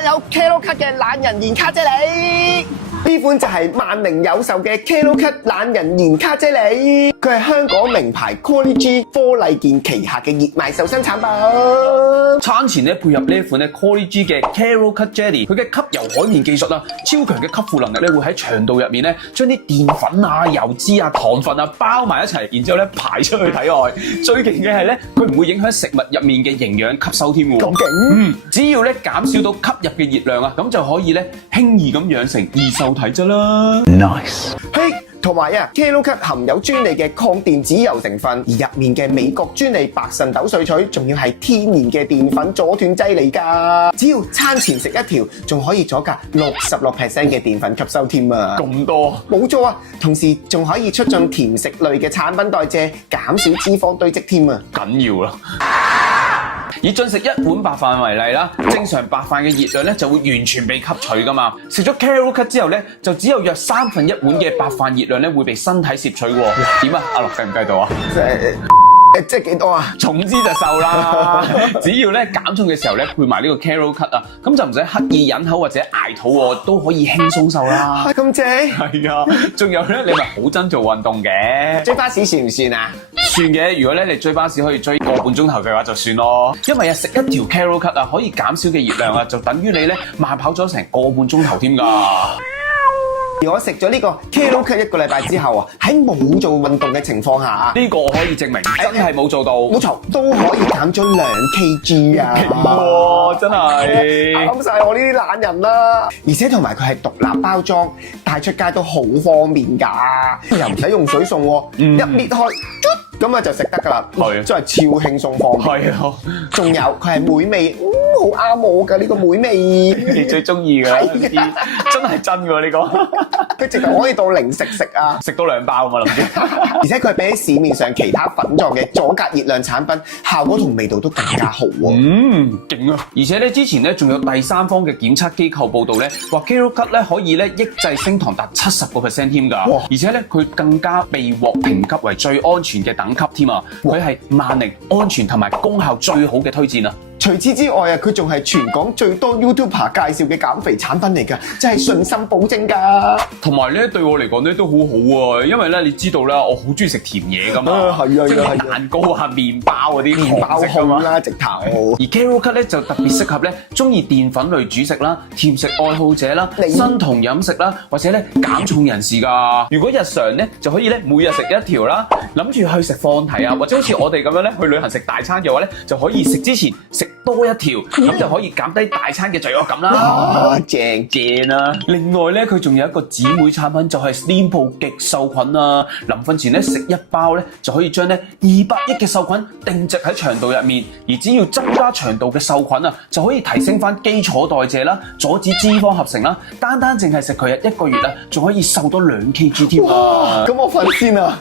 講有 Klocut 嘅懶人燃卡啫喱。呢款就係萬寧有售嘅 Klocut 懶人燃卡啫喱，佢係香港名牌 Quality 科麗健旗下嘅熱賣瘦身產品。餐前咧配合呢一款咧 Quality 嘅 Klocut Jelly， 佢嘅吸油海綿技術啦，超強嘅吸附能力咧會喺腸道入面咧將啲澱粉啊、油脂啊、糖分啊包埋一齊，然之後咧排出去體外。最勁嘅係咧，佢唔會影響食物入面嘅營養吸收添喎。咁勁？只要咧減少到吸入嘅熱量啊，咁就可以咧輕易咁養成易瘦體質啦。Nice。嘿，同埋啊 ，Klocut 含有專利嘅抗電子油成分，而入面嘅美國專利白腎豆萃取，仲要係天然嘅澱粉阻斷劑嚟㗎。只要餐前食一條，仲可以阻隔66% 嘅澱粉吸收添啊！咁多？冇錯啊，同時仲可以促進甜食類嘅產品代謝，減少脂肪堆積添啊！緊要啦！以進食一碗白飯為例啦，正常白飯嘅熱量咧就會完全被吸取噶嘛。食咗 Klocut 之後咧，就只有約1/3碗嘅白飯熱量咧會被身體攝取喎。點啊？阿樂計唔計到啊？即係幾多啊？總之就瘦啦！只要咧減重嘅時候咧配埋呢個 Klocut 啊，咁就唔使刻意忍口或者捱肚喎，都可以輕鬆瘦啦。咁正？係啊，仲有咧，你咪好憎做運動嘅。追巴士算唔算啊？算嘅，如果咧你追巴士可以追個半鐘頭嘅話就算咯。因為啊食一條 Klocut 啊可以減少嘅熱量啊，就等於你咧慢跑咗成個半鐘頭添㗎。而我食咗呢個 Klocut 1個禮拜之後啊，喺冇做運動嘅情況下，呢個我可以證明真係冇做到。冇錯，都可以減咗2kg 啊！哇，真係啱晒我呢啲懶人啦！而且同埋佢係獨立包裝，帶出街都好方便㗎，又唔使用水送喎，一搣開，咁啊就食得㗎啦，係真係超輕鬆方便。係啊，仲有佢係梅味，好啱我㗎呢個梅味。你最中意嘅，真係真㗎呢個，佢直頭可以當零食食啊！食多2包啊嘛諗住。而且佢比起市面上其他粉狀嘅阻隔熱量產品，效果同味道都更加好喎。勁啊！而且咧之前咧仲有第三方嘅檢測機構報道咧，話 Klocut 咧可以咧抑制升糖達70%添㗎。而且咧佢更加被獲評級為最安全嘅等級添啊！佢係萬寧安全同埋功效最好嘅推薦啊！除此之外啊，佢仲係全港最多 YouTuber 介紹嘅減肥產品嚟㗎，真係信心保證㗎。同埋咧對我嚟講咧都好好啊，因為咧你知道啦，我好中意食甜嘢㗎嘛，係啊即係蛋糕啊、麵包嗰啲麵包控啦，直頭。而 Klocut 咧就特別適合咧中意澱粉類主食啦、甜食愛好者啦、生酮飲食啦，或者咧減重人士㗎。如果日常咧就可以咧每日食一條啦，諗住去食放題啊，或者好似我哋咁樣咧去旅行食大餐嘅話咧，就可以食之前食多一條，咁就可以減低大餐嘅罪惡感啦。正正啦！另外咧，佢仲有一個姊妹產品就係 Slimpo 極瘦菌啊！臨瞓前咧食一包咧，就可以將咧200億嘅瘦菌定植喺腸道入面，而只要增加腸道嘅瘦菌啊，就可以提升翻基礎代謝啦，阻止脂肪合成啦。單單淨係食佢1個月啊，仲可以瘦多2kg添啊！咁我瞓先啊！